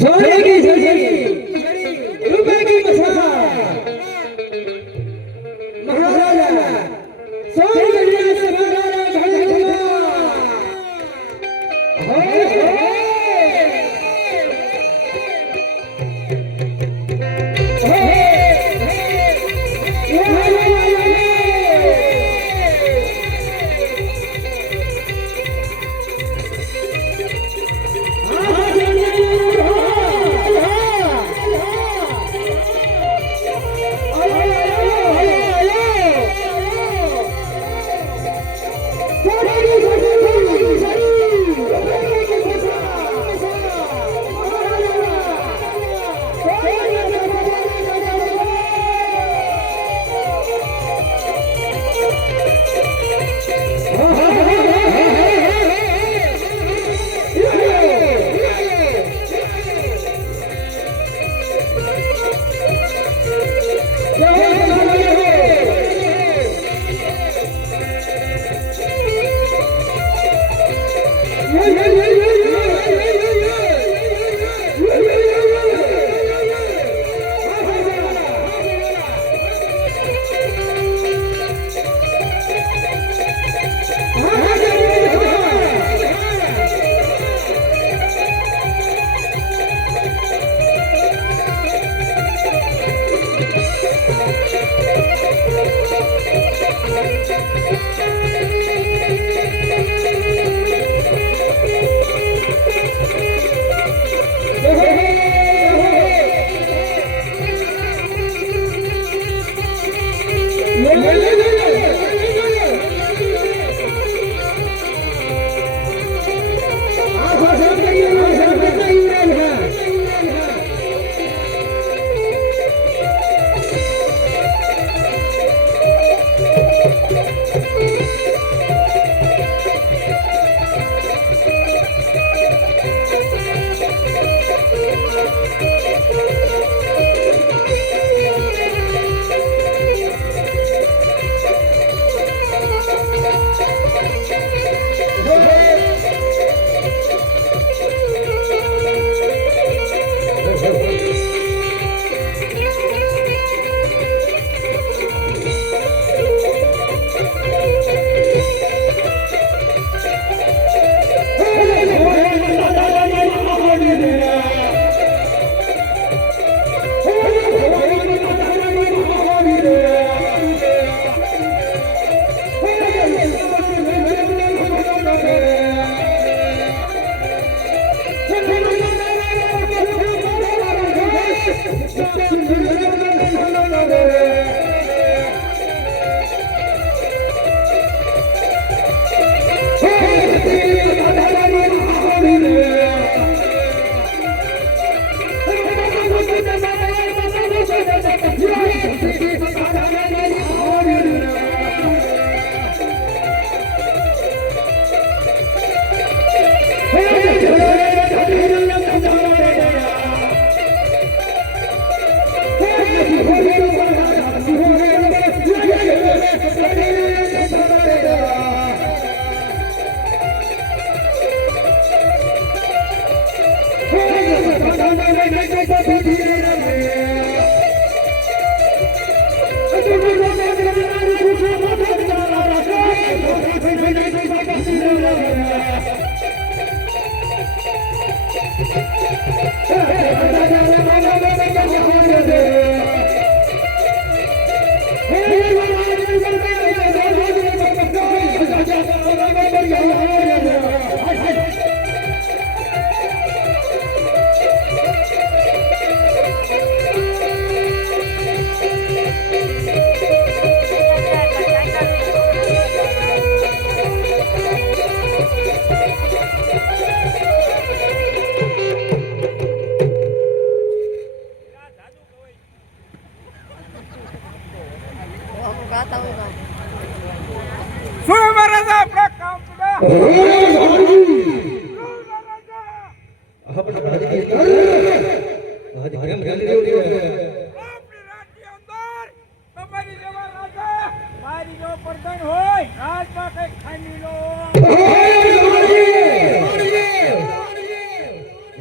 सोने की झड़ी रुपए की मसाल महाराजा सोने दुनिया से महाराजा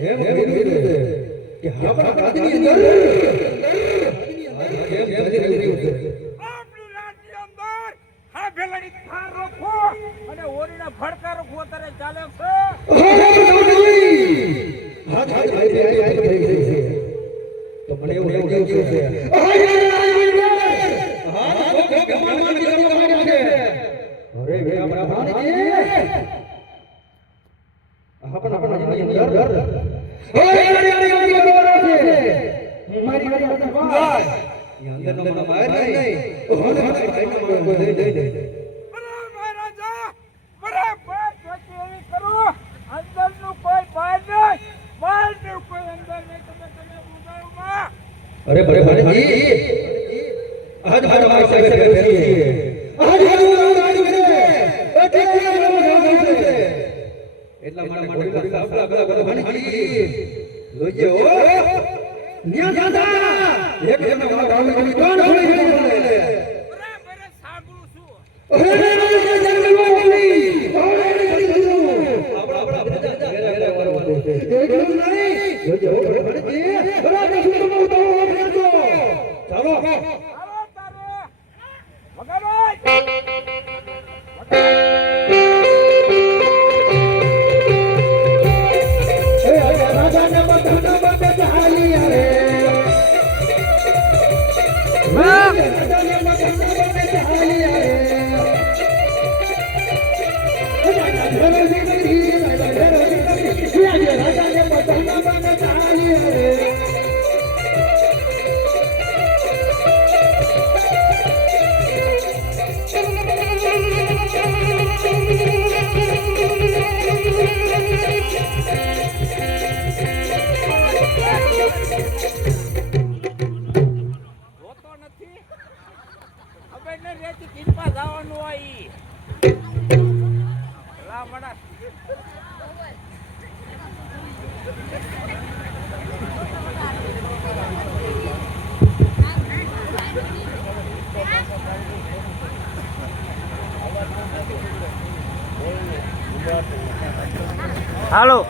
એમ કે આપણા ગાદીની અંદર કેમ ચાલી રહ્યું છે આપણી રાજ્ય અંદર હા ભેલાની થાર રોખો અને ઓરીના ભડકા રોખો તારે ચાલે છે હા તો મને એવું લાગ્યું છે અરે વે આપણા ભાણજી આપણા ભાણજીની અંદર મારી અંદર તો મને માર નહીં મહારાજા બરાબર એવી કરો અંદરનું કોઈ બહાર નહીં બહારનું કોઈ અંદર નહીં તમે બોલાવમાં અરે ભાણજી આજ મારા સાહેબ બેઠી છે આજ એટલા માટે ભાણજી જોજે ઓ ન્યા દાદા એક જણો મારા આવી કોણ છોડી બોલે બરાબર સાંભળું છું ચાલો હાલો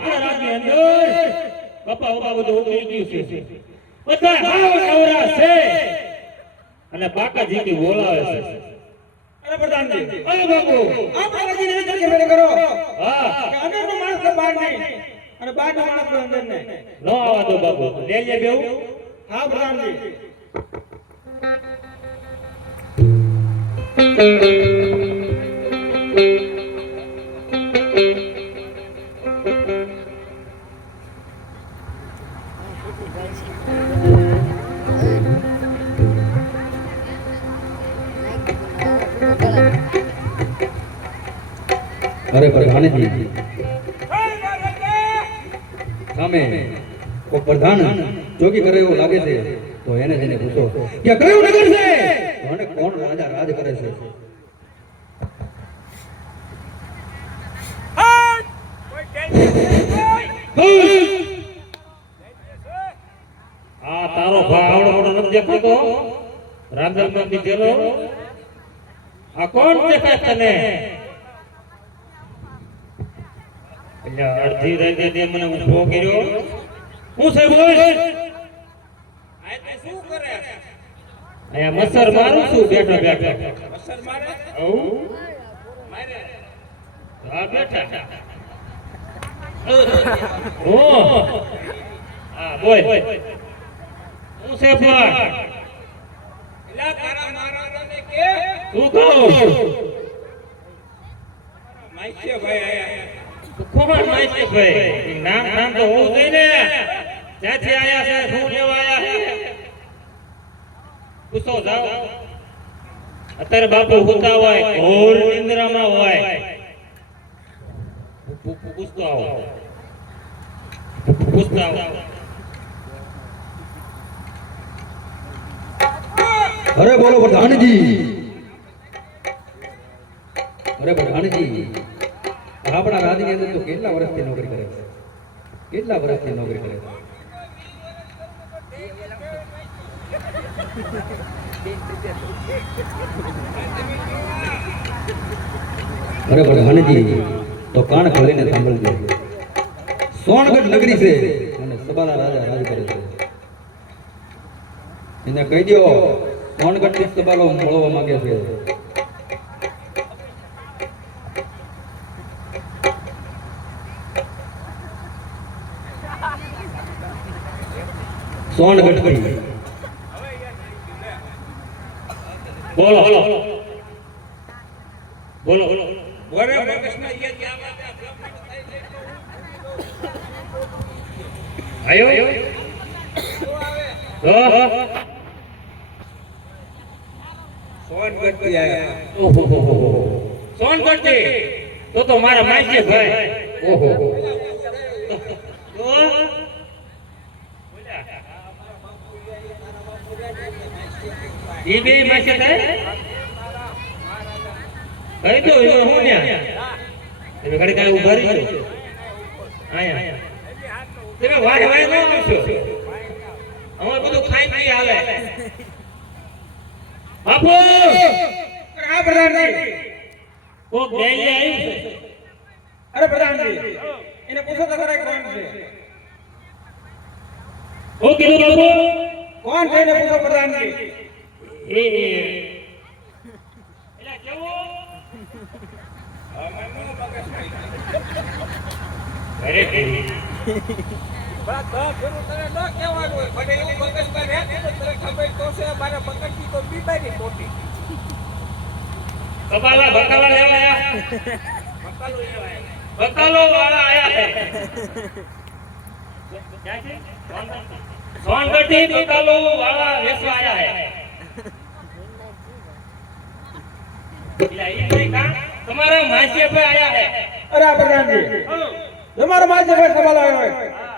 આપણા રાજની અંદર કપા ઉપા બધું ઉગી ગયું છે બધા હાવ નવરા છે અને પાકા જીતી બોલાવે છે અરે પ્રધાનજી અરે બાપુ આપણા રાજીને વિચાર કે મેરે કરો હા કે અંદરનો માણસ તો બહાર નહીં અને બહારનો માણસ તો અંદર નહીં નો આવા દો બાપુ લે લે બેવું હા પ્રધાનજી અરે પ્રધાનજી સામે કોઈ પ્રધાન ચોકી કરે એવું લાગે છે તો એને જઈને પૂછો કે કયું નગર છે અને કોણ રાજા રાજ કરે છે આ તારો ભાવ મોટો નથી દેખાતો રાંધણ ની જેલો આ કોણ દેખાય તને એટલે અડધી રાતે તે મને ઊભો કર્યો હું સાહેબ બોલ શું કરે અહીંયા મસર મારું છું બેઠો બેઠો અસર મારે ઓ મારે હા બેઠા ઓ હા બોલ હું સાહેબ બોલ એલા તારા મહારાજાને કે તું કહું માઈકે ભાઈ આયા કોણ માહિતી ભાઈ નામ નામ તો હોવું જોઈએ ને ક્યાંથી આયા છે શું લેવા આયા છે પૂછો જાઓ અત્યારે બાપુ હોતા હોય ઘોર નિંદ્રામાં હોય પૂછતો આવો પૂછતો આવો અરે બોલો પ્રધાનજી અરે પ્રધાનજી આપણા રાજની અંદર તો કેટલા વર્ષથી નોકરી કરે છે કેટલા વર્ષથી નોકરી કરે છે અરે પ્રધાનજી તો કાન ખોલીને સાંભળજો સોનગઢ નગરી છે અને સબાના રાજા રાજ કરે છે એને કહી દો સોનગઢ થી સબાલો મળવા માંગે છે સોનગઢ થી બોલો બોલો બોલો બોલો બોરે મગજમાં ઈ જ આવે આયો સોનગઢ થી આયા ઓહો હો હો સોનગઢ થી તો મારા માઈકે ભાઈ ઓહો તો એ બે માસે થાય કહી દો હું ત્યાં તમે ઘડી કાંઈ ઉભા રહી ગયો આયા તમે વાય વાય ન આવશો અમારે બધું ખાઈ પી હાલે બાપુ આ પ્રધાનજી કોક ગેલી આવ્યું છે અરે પ્રધાનજી એને પૂછો તો ખરા કોણ છે ઓ કીધું બાપુ કોણ છે એને પૂછો પ્રધાનજી એ એલા કેવો અરે કેવી બા તો ફેરું તને ન કહેવાનું હોય મને એવું મગજમાં રહે ને તો તને ખબર તો છે મારા મગજની તો બીમારી મોટી કબાલા બકાલા લેવા આયા મકાલો લેવાય બકાલો વાળા આયા છે ક્યાં છે સોનગઢ થી બકાલો વાળા વેચવા આયા છે એલા એ કઈ કા તમારા માસીએ ભાઈ આયા છે અરે આ પ્રધાનજી તમારો માજે ભાઈ સવાલ આવ્યો હોય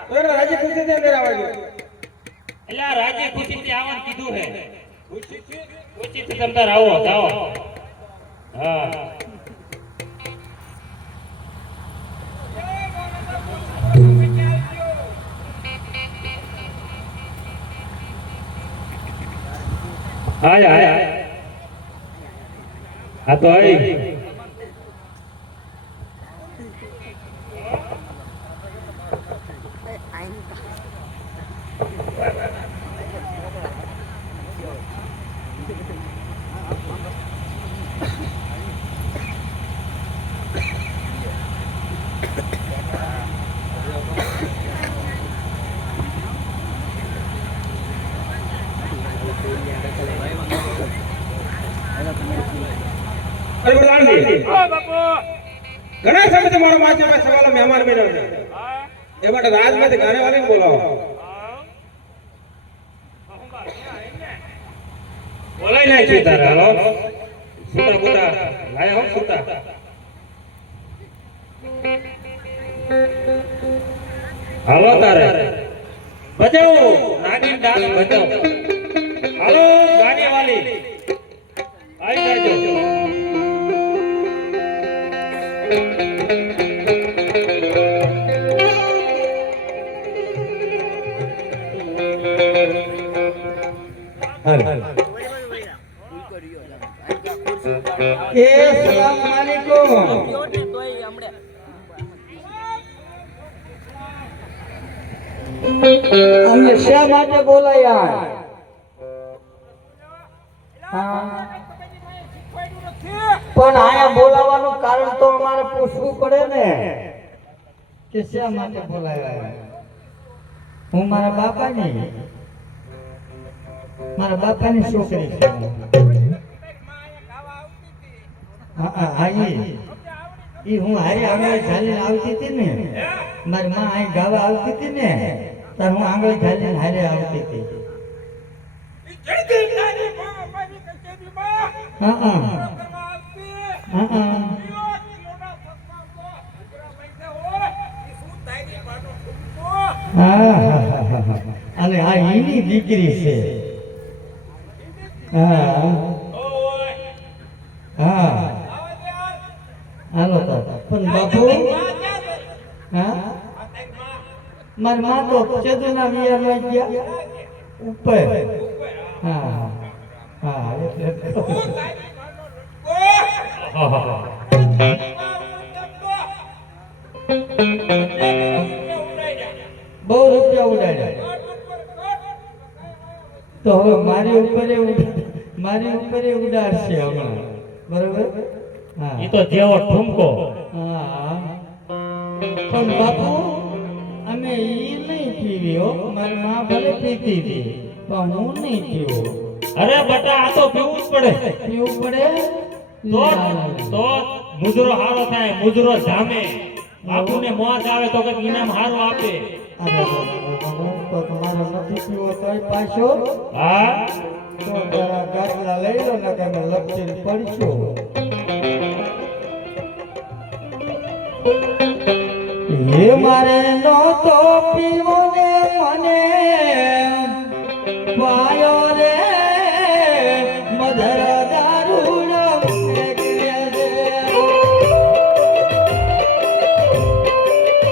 તો એને રાજી ખુશી થી અંદર આવજો એલા રાજી ખુશી થી આવવાનું કીધું છે ખુશીથી ખુશી થી તમતાર આવો જાઓ હા આયા આયા આ તો આવી અરે પ્રધાનજી ઓ બાપુ ઘણા સમયથી મારો માછીમાં સવાલો મહેમાન બન્યો છે હા એ માટે રાજમાંથી ગાનેવાલીને બોલાવો બોલાઈ નાખ્યું તારે હાલો સુતા બુતા લાય હો સુતા હાલો તારે બજાવો નાગિન ડાન્સ બજાવો હાલો ગાડી વાલી આવી જાજો એ સલામ વાલેકુમ અમને શા માટે બોલાયા હા પણ આયા બોલાવાનું કારણ તો અમારે પૂછવું પડે ને કે શા માટે બોલાયા હું મારા બાપાની છોકરી છું હા ઈ હું હારે આંગળી ઝાલીને આવતી હતી ને મારી માં અહીં ગાવા આવતી હતી ને ત્યારે હું આંગળી ઝાલીને હારે આવતી હતી અને આ એની દીકરી છે હા હાલો તો પણ બાપુ હા મારી માં તો ચેદુના વિયામાં ગયા ઉપર હા હા બહુ રૂપિયા ઉડાડ્યા તો હવે મારી ઉપર ઉડાડશે હમણાં બરોબર હા ઈ તો જેવો ઠુમકો હા પણ બાપુ અમે ઈ નહીં પીવી હો મારી માં ભલે પીતી હતી પણ હું નહીં પીવો અરે બટા આ તો પીવું જ પડે પીવું પડે તો મુજરો હારો થાય મુજરો જામે બાપુને મોજ આવે તો કઈક ઇનામ હારો આપે તો તમારે નથી પીવો તોય પાછો હા તો જરા ગાટલા લઈ લો ને કે અમે લપસીને પડશું હે મારે નો તો પીવો ને મને પાયો રે મધર દારૂનો Yeah.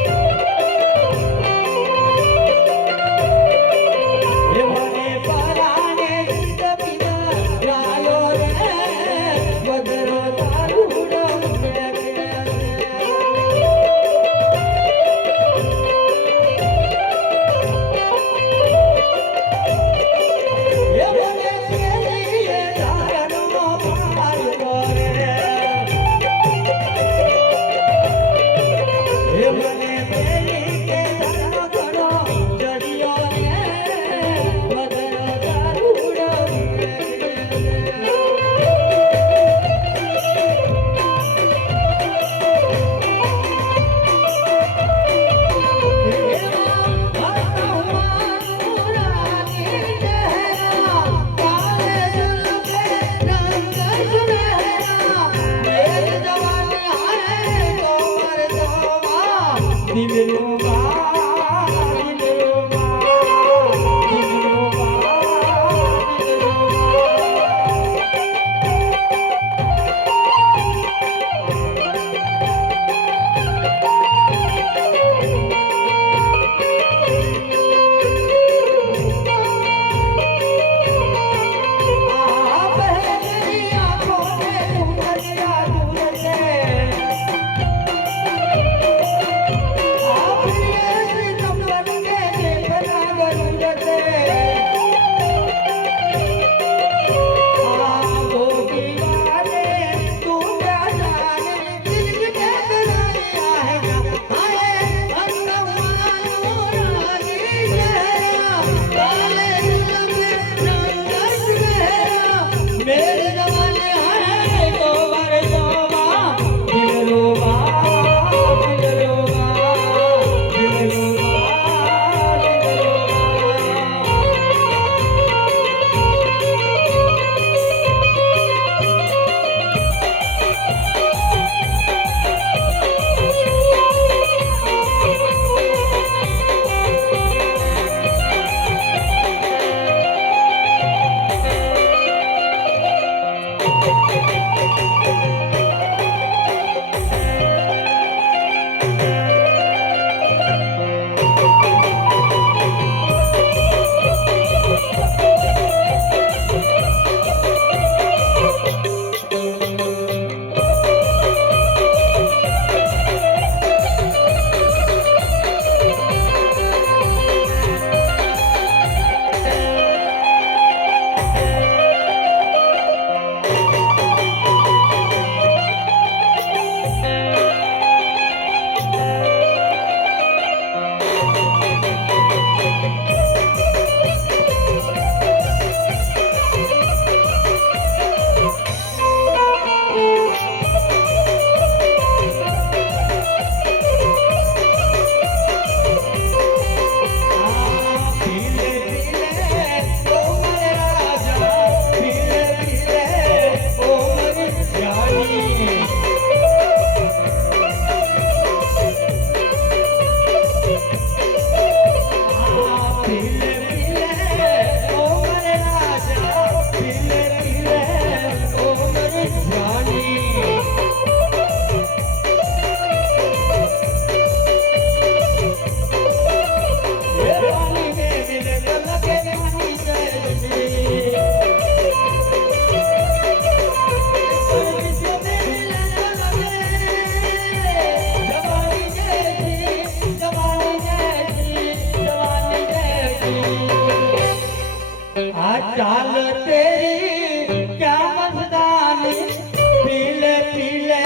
चाल तेरी क्या मस्तानी पीले पीले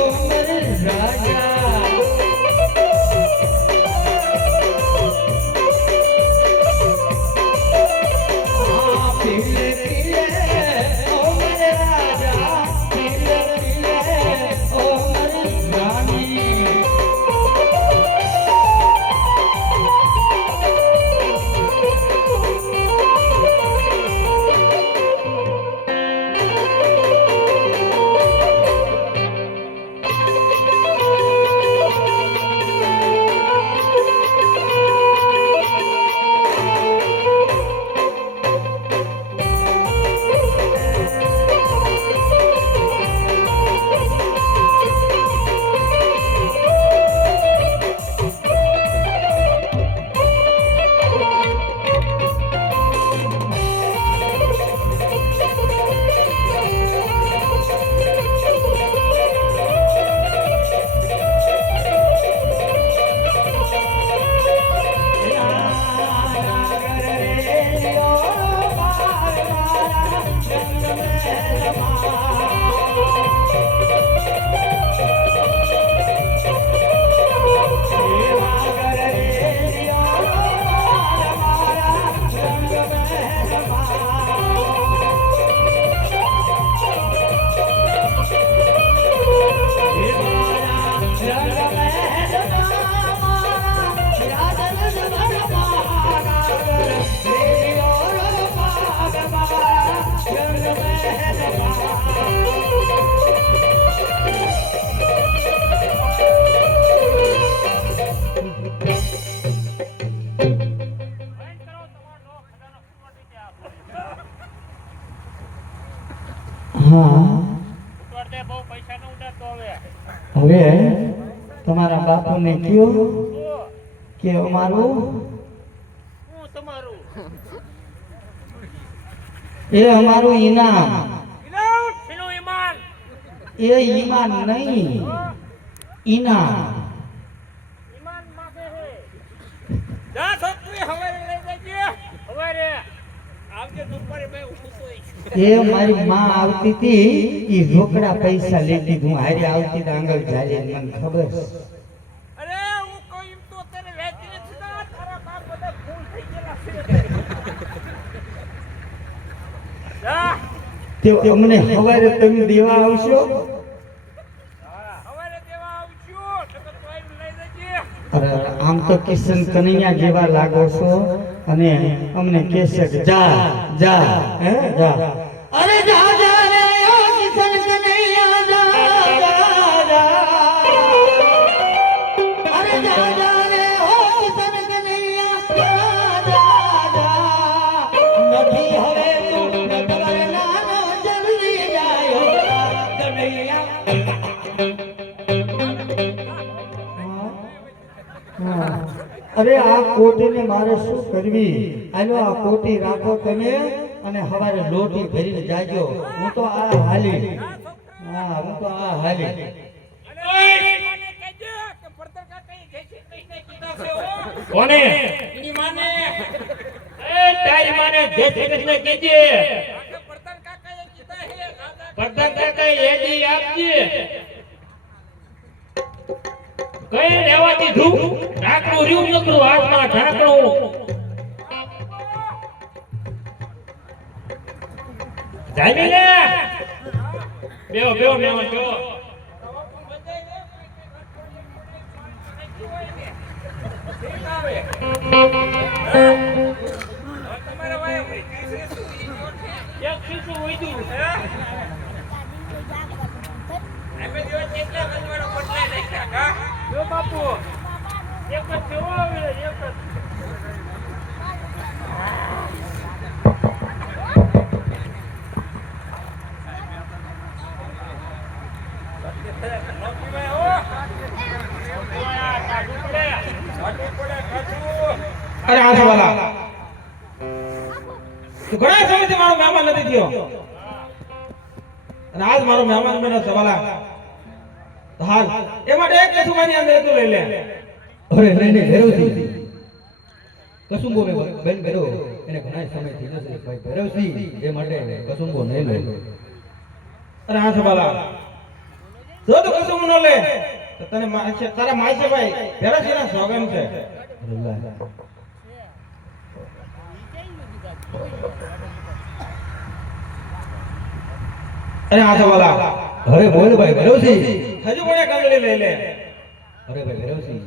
उम्र राजा पीले पीले उम्र राजा पीले पीले उम्र रानी હવે તમારા બાપુને કયો કે અમારું એ અમારું ઈનામ એ ઈમાન નહીં ઈનામ જા છોકરી હવારે લઈ જજે હવારે આવજે દુપારે બે ઉઠું એ મારી માં આવતી હતી ઈ રોકડા પૈસા લેતી હું હારે આવતી તો આંગળ ચાલી મને ખબર છે. અરે હું કોઈ એમ તો તને વેચી નથી ના તારા બાપ બધા ફૂલ થઈ ગયેલા છે જા તે અમને હવારે તમે દેવા આવશો હવારે દેવા આવજો તો તો આવી લઈ જજે અરે આમ તો કિશન કનૈયા જેવા લાગો છો અને અમને કહેશે કે જા જા હે જા અરે જા જા રે ઓ કિશન કનૈયા જા જા જા અરે જા જા રે ઓ કિશન કનૈયા જા જા જા નથી હવે તું નટવર નાનો જલ્દી જાયો કનૈયા અરે આ કોટીને મારે શું કરવી આલો આ કોટી રાખો તમે અને હવારે લોટી ભરીને જાજો હું તો આ હાલી હા હું તો આ હાલી અને માને કહેજે કે પડતર કાકા જય શ્રી કૃષ્ણ કીધા છે હો કોને એની માને એ તારી માને જય શ્રી કૃષ્ણ કહેજે આખે પડતર કાકાએ કીધા હે રાજા પ્રધાન કાકા એડી આપજે કઈ લેવા દીધું ઢાંકણું રહ્યું નકરું હાથમાં ઢાંકણું જામી લે બેહો બેહો મહેમાન બેહો તમારા વાય હોય એક શીશું ઉઈડ્યું અમે જો કેટલા ગંજવાળો બદલાઈ નાખ્યા કા જો બાપુ એક જ કેવો આવે એક જ અરે આ સવાલા તું ઘણા સમયથી મારો મહેમાન નથી થયો અને આજ મારો મહેમાન બન્યો સવાલા હાલ એ માટે એક કશું મારી અંદર તું લઈ લે અરે નહીં ભેરો કશું બોલે બેન ભેરો એને ઘણા સમયથી નથી ભાઈ ભૈરવસિંહ એ માટે કસુંબો નહીં લે. અરે હા સવાલા જો તો કશું ન લે તો તને તારા માસે ભાઈ ભેરવસિંહના સોગન છે. અરે હા સવાલા અરે બોલ ભાઈ ભૈરવસિંહ. હજુ પણ એક આંગળી લઈ લે. અરે ભાઈ ભૈરવસિંહ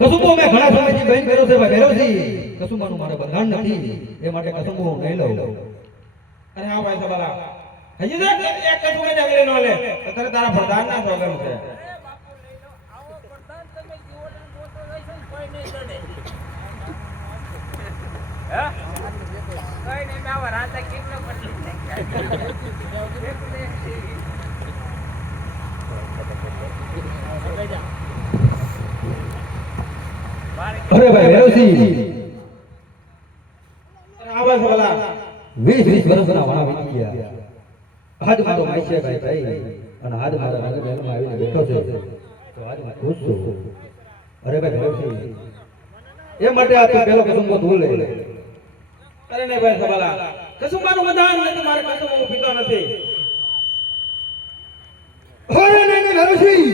કસુંબો મેં ઘણા સમયથી બહેન કર્યો છે ભાઈ ભૈરવસિંહ. કસુંબાનું મારે બંધાન નથી એ માટે કસુંબો હું નહીં લઉં. અરે હા ભાઈ સવાલા હજુ તો એક કશું જ આંગળી ન લે તો તને તારા પ્રધાનના સોગન છે. આવો પ્રધાન તમે જીવોના મોટો રહેશો ને કોઈ નહીં ચડે. હે? કોઈ નહીં આવા રાજા કેટલો પડી અરે ભાઈ ભૈરવસિંહ અરે હા ભાઈ સવાલા 20 વર્ષના વાણા વીતી ગયા. આજ મારો માઈસે ભાઈ ભાઈ અને આજ મારા નગર મહેલમાં આવીને બેઠો છે તો આજ હું ખુશ છું. અરે ભાઈ ભૈરવસિંહ એ માટે આ તું પેલો કસુંબો તું લે. અરે નહીં ભાઈ સવાલા કશું મારું બંધાન નથી મારે કશું હું પીતો નથી. અરે નહીં નહીં ભૈરવસિંહ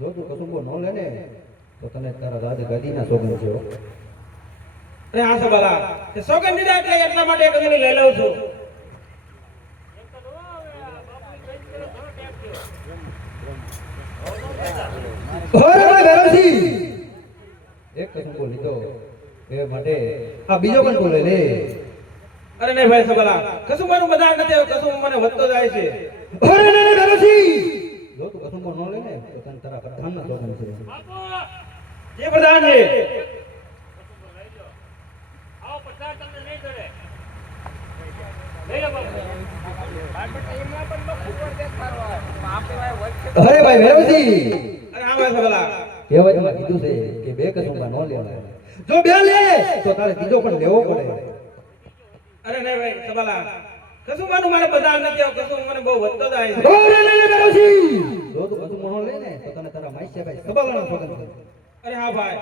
જો તું કસુંબો ન લે ને તો તને તારા રાજ ગાદીના સોગન છે. અરે હા સવાલા તે સોગન દીધા એટલે એટલા માટે એક આંગળી લઈ લઉં છું. અરે ભાઈ ભૈરવસિંહ એક કસુંબો લીધો એ માટે આ બીજો પણ તું લઈ લે. અરે નહીં ભાઈ સવાલા કશું મારું બંધાન નથી કશું મને વધતો જાય છે. અરે નહીં નહીં ભૈરવસિંહ જો તું કસુંબો ન લે ને તો તને તારા પ્રધાનના સોગન છે. જે પ્રધાન છે આવો પ્રધાન તમને નહીં ચડે. લઈ લો બાપુ. એમાં પણ લોકો ઉપર દેખાડવા આપણે ભાઈ વચ્ચે અરે ભાઈ ભૈરવસિંહ અરે હા ભાઈ સવાલા કહેવાયમાં કીધું છે કે બે કસુંબા ન લેવાય. જો બે લે તો તારે ત્રીજો પણ લેવો પડે. અરે નહીં ભાઈ સવાલા કશું મારું મારે બંધાન નથી કશું મને બહુ વધતો જાય છે. અરે નહીં નહીં ભૈરવસિંહ જો તું કસુંબો ન લે ને તો તને તારા માઈસે ભાઈ સબાલાના સોગન છે. અરે હા ભાઈ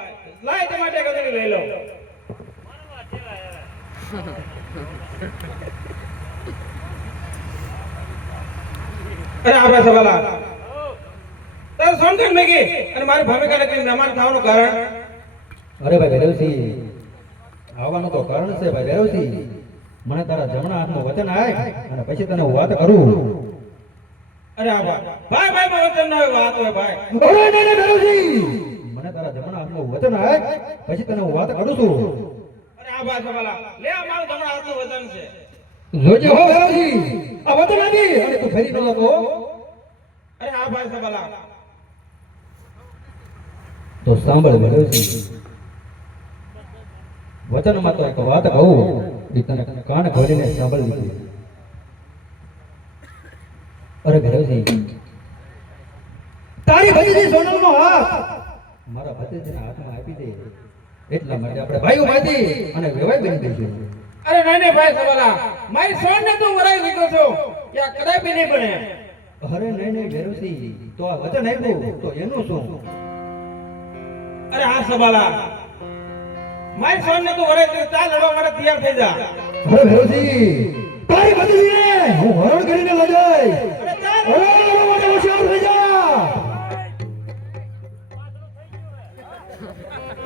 લાય તે માટે એક આંગળી લઈ લો. અરે હા ભાઈ સવાલા તારે સોનગઢ મેગી અને મારી ભૂમિકા નકરી મહેમાન થવાનું કારણ. અરે ભાઈ ભૈરવસિંહ આવવાનું તો કારણ છે ભાઈ ભૈરવસિંહ. મને તારા જમણા હાથનું વચન આય અને પછી તને હું વાત કરું. અરે હા ભાઈ ભાઈ ભાઈ વચન ન હોય વાત હોય ભાઈ. અરે નહીં નહીં ભૈરવસિંહ મને તારા જમણા હાથનું વચન આય પછી તને હું વાત કરું છું. અરે હા ભાઈ સવાલા લે આ મારું જમણા હાથનું વચન છે. જોજે હો ભૈરવસિંહ આ વચન આપી અને તું ફેરી ન લાગો. અરે હા ભાઈ સવાલા તો સાંભળ ભૈરવસિંહ વચનમાં તો એક વાત કહું ઈ તને કાન ખોલીને સાંભળ લીધી. અરે ભૈરવસિંહ તારી ભત્રીજી સોનલનો હાથ મારા ભત્રીજીના હાથમાં આપી દે એટલા માટે આપણે ભાઈઓ ભાઈ અને વેવાઈ બની દઈશું. અરે નહીં નહીં ભાઈ સવાલા મારી સોન ને તું વરાઈ લીધો છો યા કદાપી નહીં બને. અરે નહીં નહીં ભૈરવસિંહ તો આ વચન આપ્યું તો એનું શું? અરે હા સવાલા મારી સોન ને તું વરાઈ લીધો ચાલ લડવા માટે તૈયાર થઈ જા. અરે ભૈરવસિંહ તારી ભત્રીજીને હું હરણ કરીને લઈ જઈશ. અરે ચાલ અરે લડવા માટે હોશિયાર થઈ જા.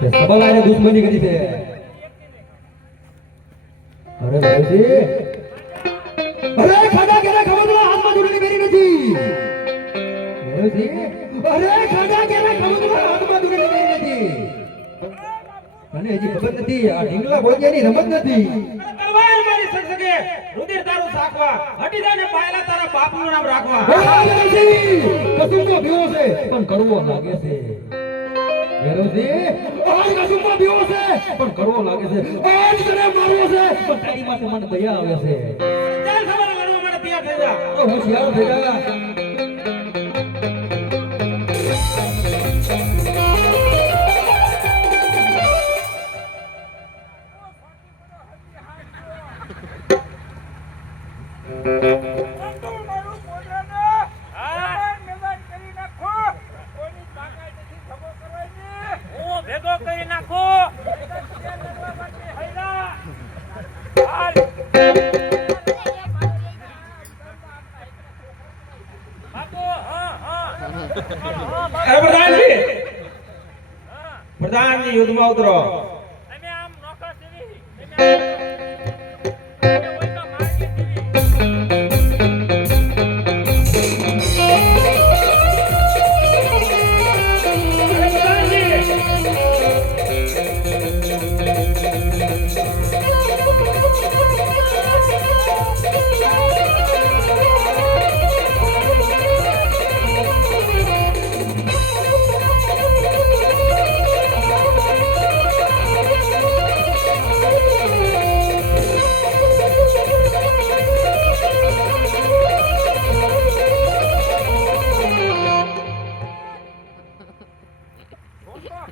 તે સબલાને દુશ્મની કરી છે. અરે ભૈરવસિંહ અરે ખાડા કેરા ખમોદલા હાથમાં દુડની મેરી નથી. ભૈરવસિંહ અરે ખાડા કેરા ખમોદલા હાથમાં દુડની મેરી નથી. મને હજી ખબર નથી આ ઢીંગલા બોજિયાની રમત નથી. તલવાર મારી સગસગે રુધિર તારું સાકવા હટી જા ને પાયલા તારા બાપનું નામ રાખવા. કસુંબો ભીવો છે પણ કડવો લાગે છે. ભૈરવસિંહ આજ કસુંબો ભીવો છે પણ કડવો લાગે છે. આજ તને મારવો છે પણ તારી માટે મને દયા આવે છે. ચાલ સવારે લડવા માટે તૈયાર થઈ જા. હોશિયાર થઈ જા. મારું પોતાના મેદાન કરી નાખો. કોઈની તાકાત નથી ખબર કરવાની. હું ભેગો કરી નાખો. લડવા માટે હૈરા જાનની યુદ્ધમાં ઉતરો. તમે આમ નોકર જેવી તમે ઓયકા માર્ગે જેવી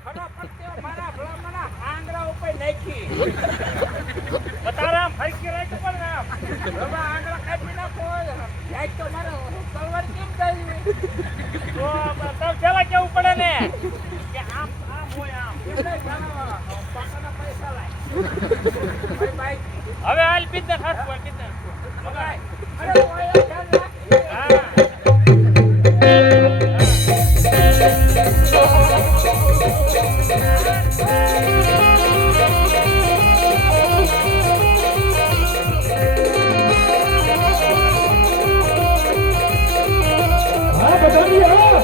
ખડો પટ્ટ્યો મારા ભલામણા આંગળા ઉપર નાખી બતારામ ફરકી રાખ પણ આમ બાબા આંગળા કાપી નાખો જાય તો મારો તલવાર કેમ જાય તો તબ પેલા કેવું પડે ને કે આમ આમ હોય આમ એટલે જાણવા પાકાના પૈસા લાય ભાઈ ભાઈ હવે હાલ બિઝનેસ હાથ પર બિઝનેસ ભાઈ અરે ઓય ધ્યાન રાખ હા હા બધાની હા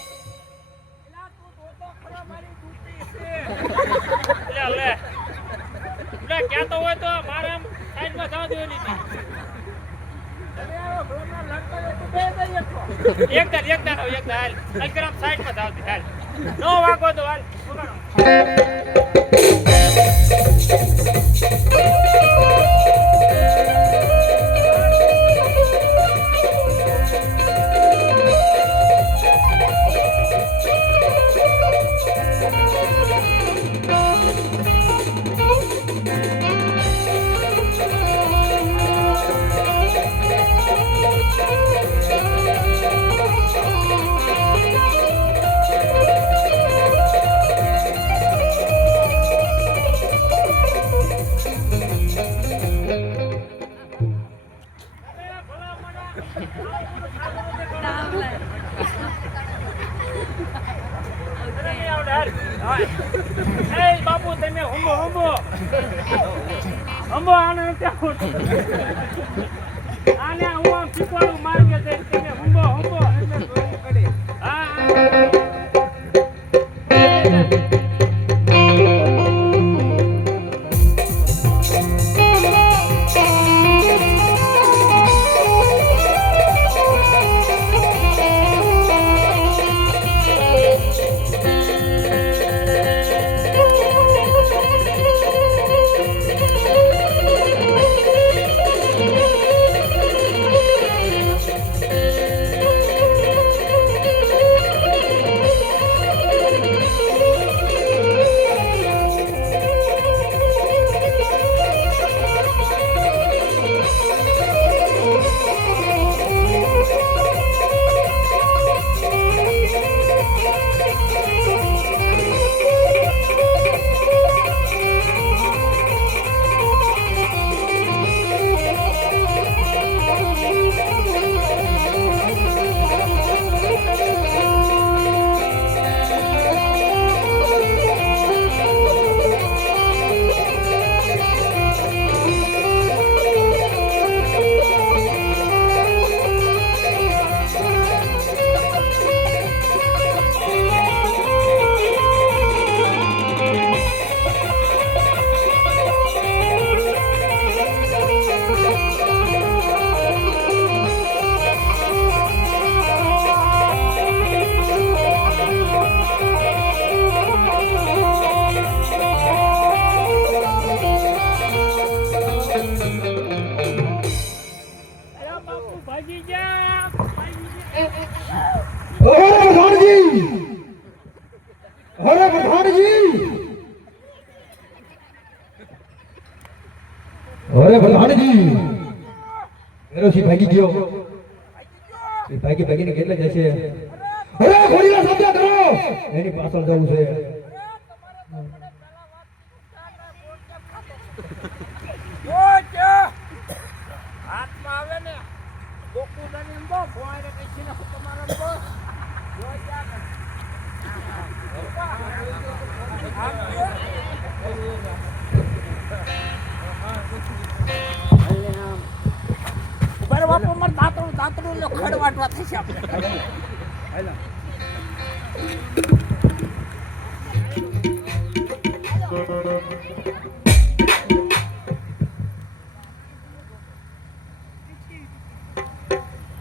એલા તું તો ખરા મારી દૂતી છે લે લે ક્યાં તો હોય તો મારા સાઈડમાં જવા દેવાની હતી તમે આવો ભલામણા લડતા તું બે દઈ એકદા હાલ અલગ્રામ સાઈડમાં જાવ દે હાલ નો વાગો તો હાલ પકડો બાપુ તમે હંબો આને આને હું આમ શીખવાડું માર્ગે જઈને તમે હંબો હા અરે ભલાણજી મેરોસી ભાગી ગયો એ ભાગીને કેટલે જશે અરે ઘોડીલા સાબદા કરો એની પાછળ જવું છે હાથમાં આવે ને ગોકુદાની એમ બો ફોઈને કઈ છે ને તમારા બો જોઈ જા બરાબર બાપુ મારે દાંતરું ને ખડવાટવા થશે આપણે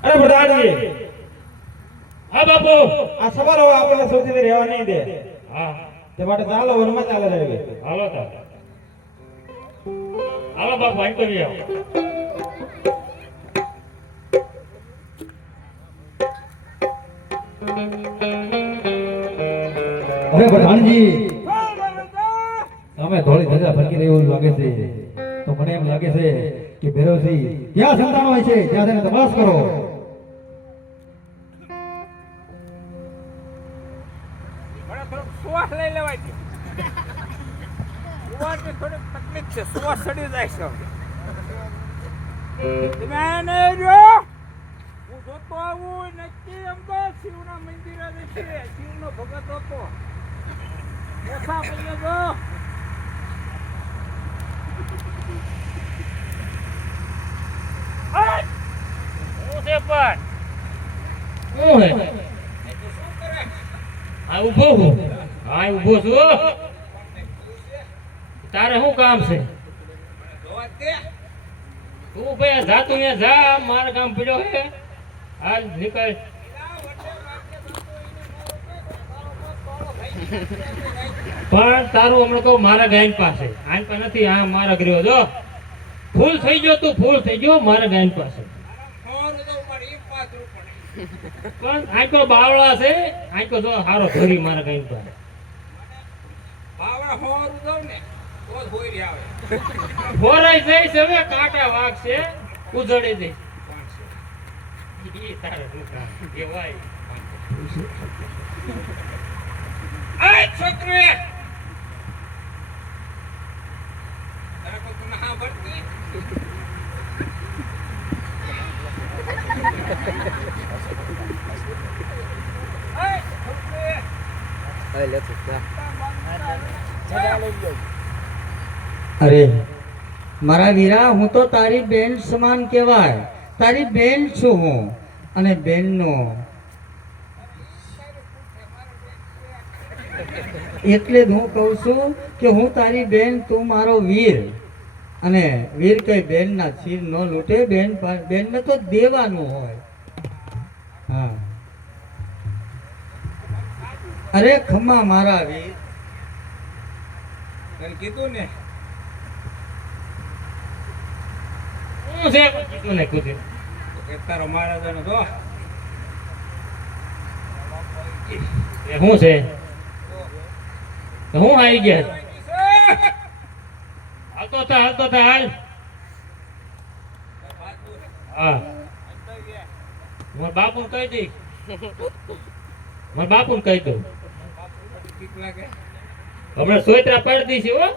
અરે પ્રધાનજી, હા બાપુ. આ સવારો આપણને સૌથી રહેવા નહીં દે. હા તે માટે ચાલો વનમાં ચાલે રહેવી. હાલો તા હાલો બાપુ આઈ તો ગયા. અરે પ્રધાનજી તમે ધોળી ધજા ફરકી રહ્યું એવું લાગે છે, તો મને એમ લાગે છે કે ભેરવસિંહ ત્યાં સંતાનો હોય છે, ત્યાં તેને તપાસ કરો. મને થોડોક સુવાસ લઈ લેવાય છે સુવાસની થોડીક તકલીફ છે, સુવાસ ચડી જાય છે તમે આયા નહીં રહ્યો હું જોતો આવું નક્કી એમ તો શિવના મંદિરે જશે શિવનો ભગત હતો ઓછા પૈયે જો હું છે પણ હું હે આ ઊભો હું. હા ઊભો છું. તારે શું કામ છે? તું ભાઈ જાતું ને જા, મારા કામ પડ્યો હે. હાલ નીકળ. પણ તારું હમણાં કહું મારા ગાયન પાસે આન પાસે નથી, આ મારા ગૃહ જો ફૂલ થઈ ગયો, તું ફૂલ થઈ ગયો મારા ગાયન પાસે. પણ આંકો બાવળા છે, આંકો જો હારો ધોરી મારા ગાયન પાસે. ફોરાઈ જઈશ હવે, કાંટા વાગશે, ઉજળી જઈશ. ઈ તારે શું કામ કહેવાય? છોકરી તારે કોઈ તું હા ભરતી અરે મારા વીરા, હું તો તારી બેન સમાન કહેવાય. તારી બેન છું હું, અને બેનનો એટલે જ હું કહું છું કે હું તારી બેન, તું મારો વીર. અને વીર કઈ બેનના શિર ન લૂંટે, બેનને તો દેવાનું હોય. હા અરે ખમ્મા મારા વીર. કીધું ને શું છે? કીધું ને કીધું. તારો મહારાજાનો તો એ શું છે? તો હું આવી ગયા. હાલતો થા હાલ. હા મારા બાપુ કહી દઈશ, મારા બાપુ કહી દઉં. હમણાં સોયત્રા પાડી દઈશ હો.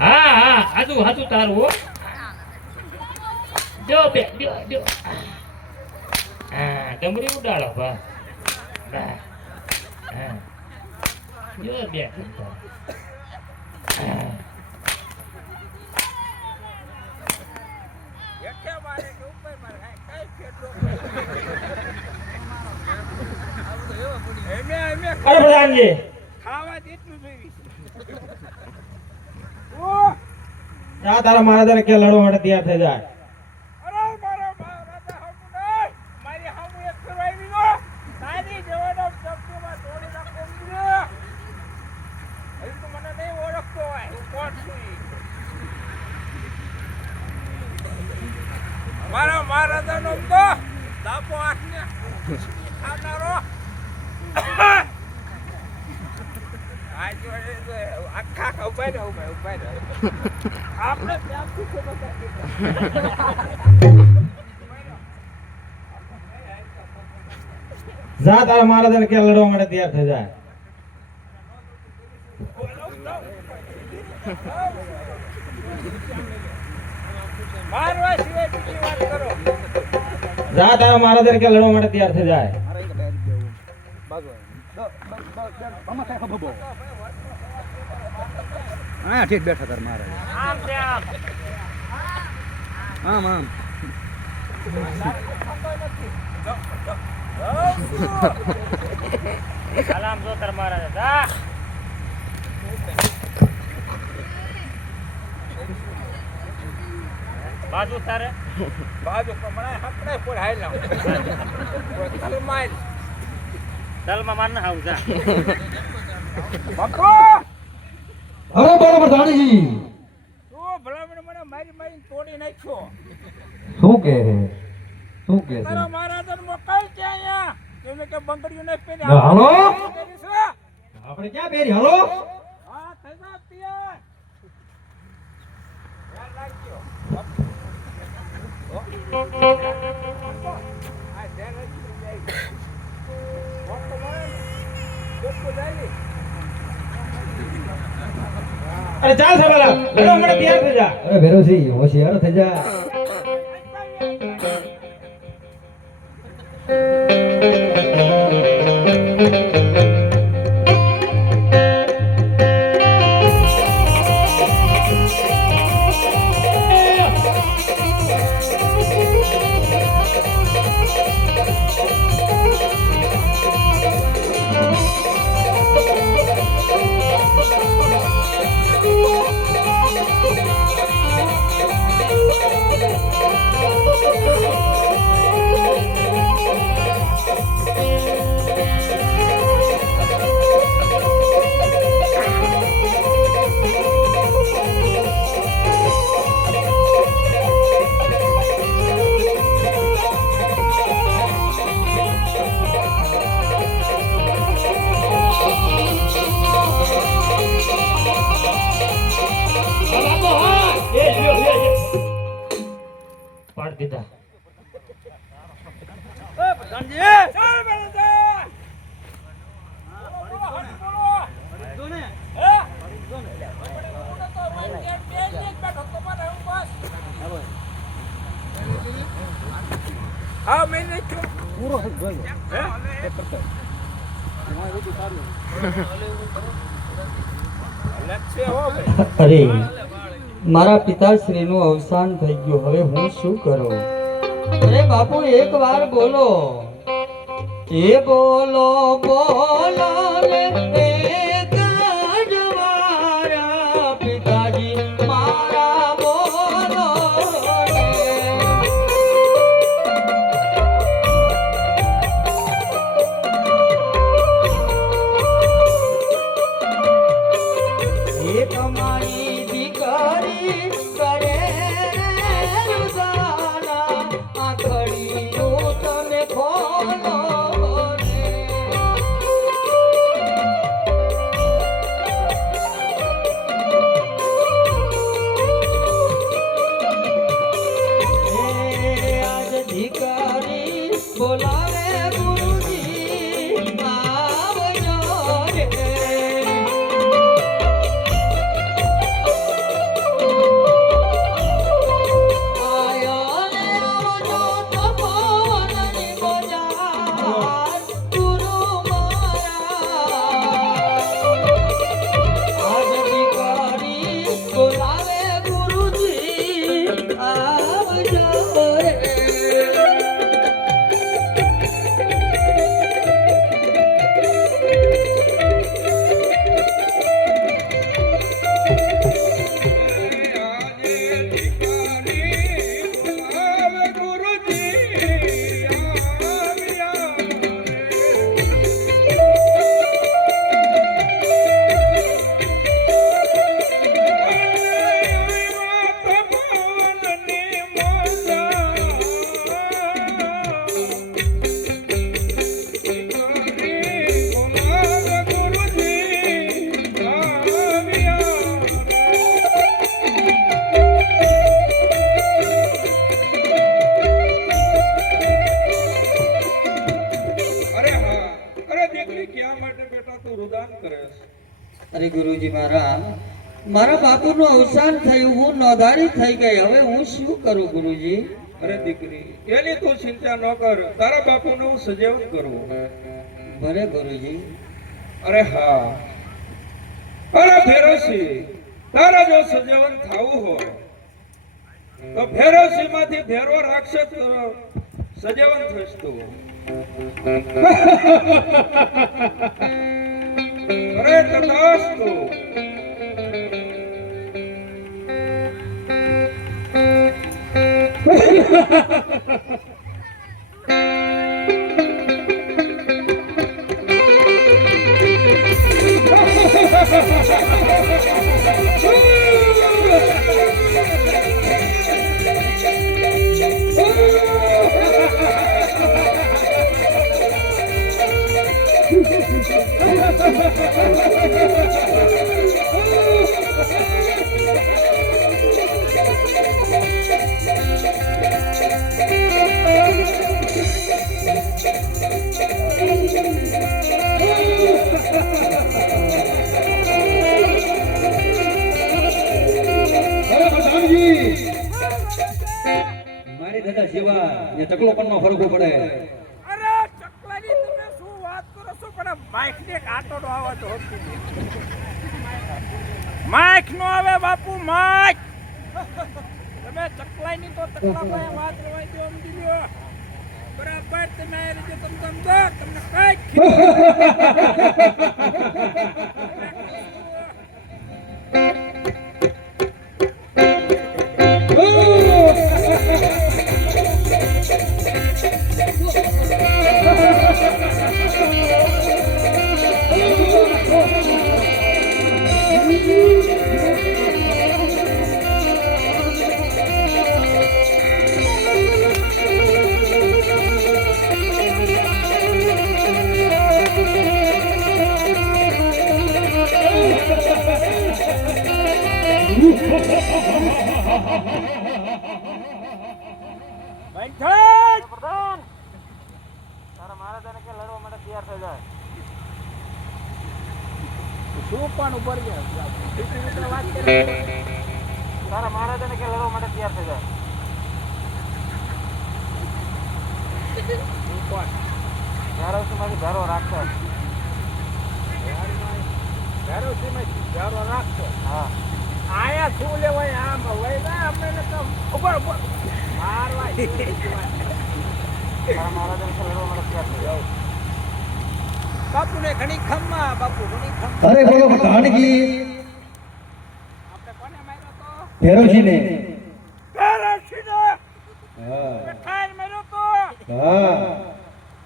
હા હા હાજુ તારું હો. જો બે જો હા ડમરી ઉડાડો બા. હા જો બે અરે પ્રધાનજી, ખાવા જેટલું જોઈશ આ તારા મહારાજાને કે લડવા માટે તૈયાર થઈ જાય. અરે મારો રાજા હમુ નહીં મારી હમુ એક કરવાવી નો તારી જવાનો શબ્દમાં તોડી નાખો મીરે એ તો મને નહીં ઓળખતો હોય હું કોણ છું મારા મહારાજાનો તો દાપો આખને ખાનારો આ જોડે આખા ઉભા રહો આપણે ત્યાંથી ખબર જા તારા મહારાજાને કે લડવા માટે તૈયાર થઈ જાય. મારવા સિવાય બીજી વાત કરો. જા તારા મારા તરીકે લડવા માટે તૈયાર થઈ જાય. હા ઠીક બેઠા તાર મારે આમ છે આમ. આમ આમ સલામ જો તાર મારા જા. બાજુ તારે બાજુ પ્રમાણે આપણે કોઈ હાઈ લાવ સલમાન સલમા માર ના આવ જા બાપો અરે બરાબર જાણીજી તું ભલામણ મને મારી મારી તોડી નાખ્યો. શું કે છે તારા મારા તન મોકલ છે અહીંયા એને કે બંગડીઓ ને પહેરી ના, હાલો. પહેરીશું. આપણે ક્યાં પહેરી હાલો હા થઈ જા તૈયાર. ધ્યાન રાખજો. આ ધ્યાન રાખજો જાય. મોકો મારે ચોખ્ખું જાય. અરે ચાલ સવાલા લડવા માટે તૈયાર થઈ જા. અરે ભેરોજી હોશિયાર થઈ જા પાડ દીધા. એ પ્રધાનજી ચાલ બેટા. હા મેં પૂરો લક્ષ્ય હો ભાઈ. અરે મારા પિતાશ્રીનું અવસાન થઈ ગયું, હવે હું શું કરું? અરે બાપુ એક વાર બોલો, એ બોલો બોલો રે એક જ વાર પિતાજી મારા બોલો રે. એ તમારી દીકરી કરે રોજાના, આ ઘડીનું તમે ખોલો રે. એ આજ દીકરી બોલાવે ગુરુજી આવજો રે. અરે ગુરુજી મારા બાપુનું અવસાન થયું, હું નોંધારી થઈ ગઈ, હવે હું શું કરું ગુરુજી? અરે દીકરી, એની તું ચિંતા ન કર, તારા બાપુને હું સજેવન કરું. ભલે ગુરુજી. અરે હા, અરે ફેરોસી, તારા જો સજેવન થવું હોય તો ફેરોસી માંથી ફેરો રાક્ષસ સજેવન થશતું. અરે તથાસ્તુ. મારી દાદા જેવા એ ચકલો પણ નો ફરકો પડે. અરે ચકલાની તમે શું વાત કરો છો? પણ માઇક ને કાંટો નો અવાજ હોતો. માઇક નો આવે બાપુ, માઇક. તમે ચકલાની તો ચકલાભાઈ વાત રવાઈ દો, સમજી લ્યો. બરાબર તમે આ રીતે તમે સમજો, તમને કઈ પ્રધાન તારા મહારાજાને કે લડવા માટે તૈયાર થઈ જાય. શું પણ ઉપર ગયા વાત કરે? તારા મહારાજાને કે લડવા માટે તૈયાર થઈ જાય. શું પણ ભેરવસીમાંથી ભેરો રાખતો. ભેરવસીમાંથી ભેરો રાખતો. હા, આયા શું લેવાય? આમ હોય ને અમને તો ઉપર ઉપર મારવા. બાપુ ને ઘણી ખમ્મા, બાપુ ઘણી ખમ્મા. અરે બોલો પ્રધાનજી, આપણે કોને માર્યો તો? ફેરોજીને. ફેરોજીને હા ખાઈ માર્યો તો. હા,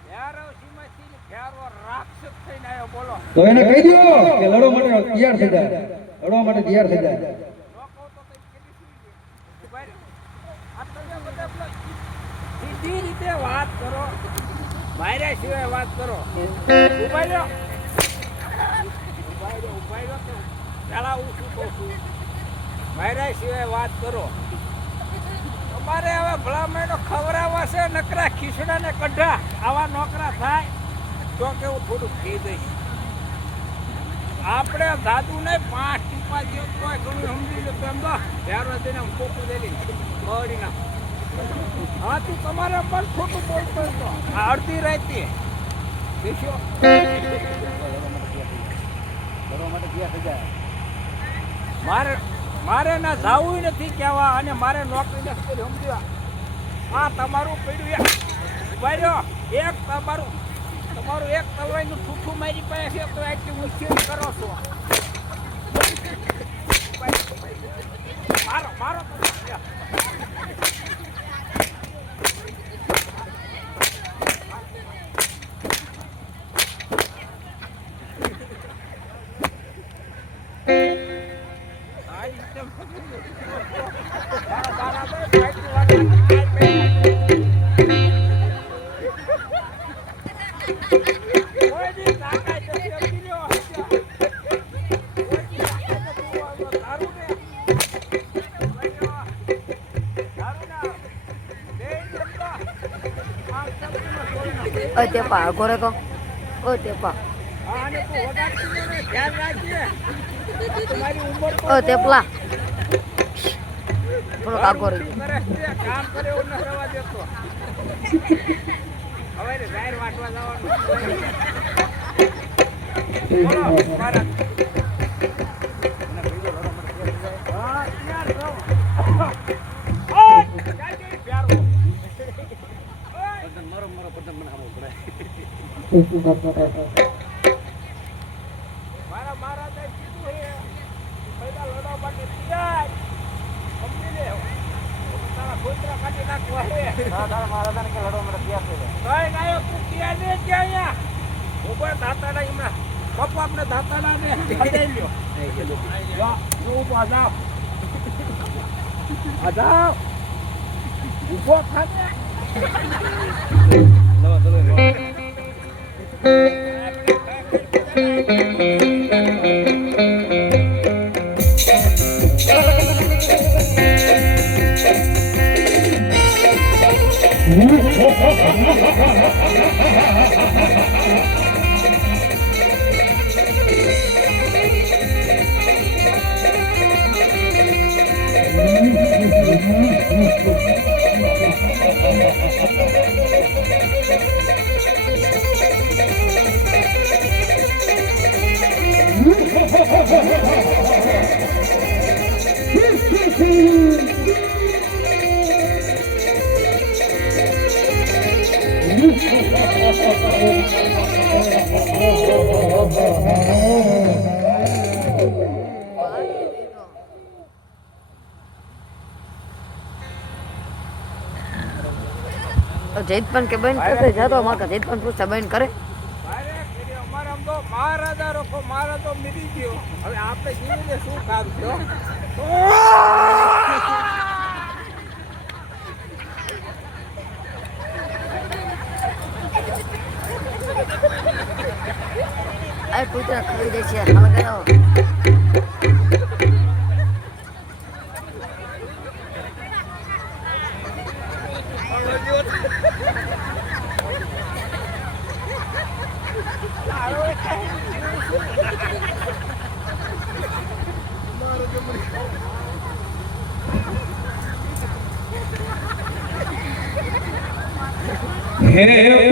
ફેરોજીમાંથી ફેરો રાક્ષસ થઈને આવ્યો. બોલો, તો એને કહી દો કે લડવા માટે તૈયાર થઈ જાય, લડવા માટે તૈયાર થઈ જાય. સીધી રીતે વાત કરો, માર્યા સિવાય વાત કરો. ઉભા રહ્યો, પેલા હું શું કહું છું, માર્યા સિવાય વાત કરો. તમારે હવે ભલામણો ખવડાવવા છે, નકરા ખીસડા ને કઢા આવા નોકરા થાય તો કે હું થોડું ખી દઈશ. આપણે દાદુ ને 5 ટીપા દો તો ઘણું સમજી લો. એમ તો ધ્યાન દઈને પોતું દેલી બળી ના. હા, તું તમારે પણ ખોટું બોલતો હતો. આ અડધી રાતે દેશો મારે ના જાવું નથી કહેવા, અને મારે નોકરી નથી કરી સમજ્યા. હા, તમારું પડ્યું ઉભા રહ્યો. એક તમારું એક તલવાઈનું ઠૂઠું મારી પાસે છે તો એટલી મુશ્કેલી કરો છો. મારો મારો Ôi, tiếp bảo cô đây con. Ôi, tiếp bảo. ધ્યાન રાખજે. તારી ઉંમર તો ઓ જો. તેપલા થોડો કાકો શું કરે છે? કામ કરે એવું ન રહેવા દેતો. હવે રે જાહેર વાટવા જવાનું બોલો, મારા. હા, યાર, જાઓ. ઓય, જાજે, પ્યારો. મારા મહારાજે કીધું છે, પહેલા લડવા માટે તૈયાર. સમજી લે. તારા ગોતરા કાઢી નાખવા છે. કઈ નાયો તું ત્યાં ને ત્યાં અહીંયા. ઉપર દાતાના હમણાં પપ્પા આપણે દાતાના ને હટાઈ લ્યો. જા, તું ઊભો જાવ. આ જાવ. ઊભો થાને. જૈતપન કે બેન કરે જાતો માકા જૈતપન પૂછતા બેન કરે અરે કેરી અમારે આમ તો મહારાજા રોકો મહારાજો મિલી ગયો. હવે આપણે જીવીને શું કામ થયો? આ કૂતરા ખાઈ દે છે હાલ ગયો હે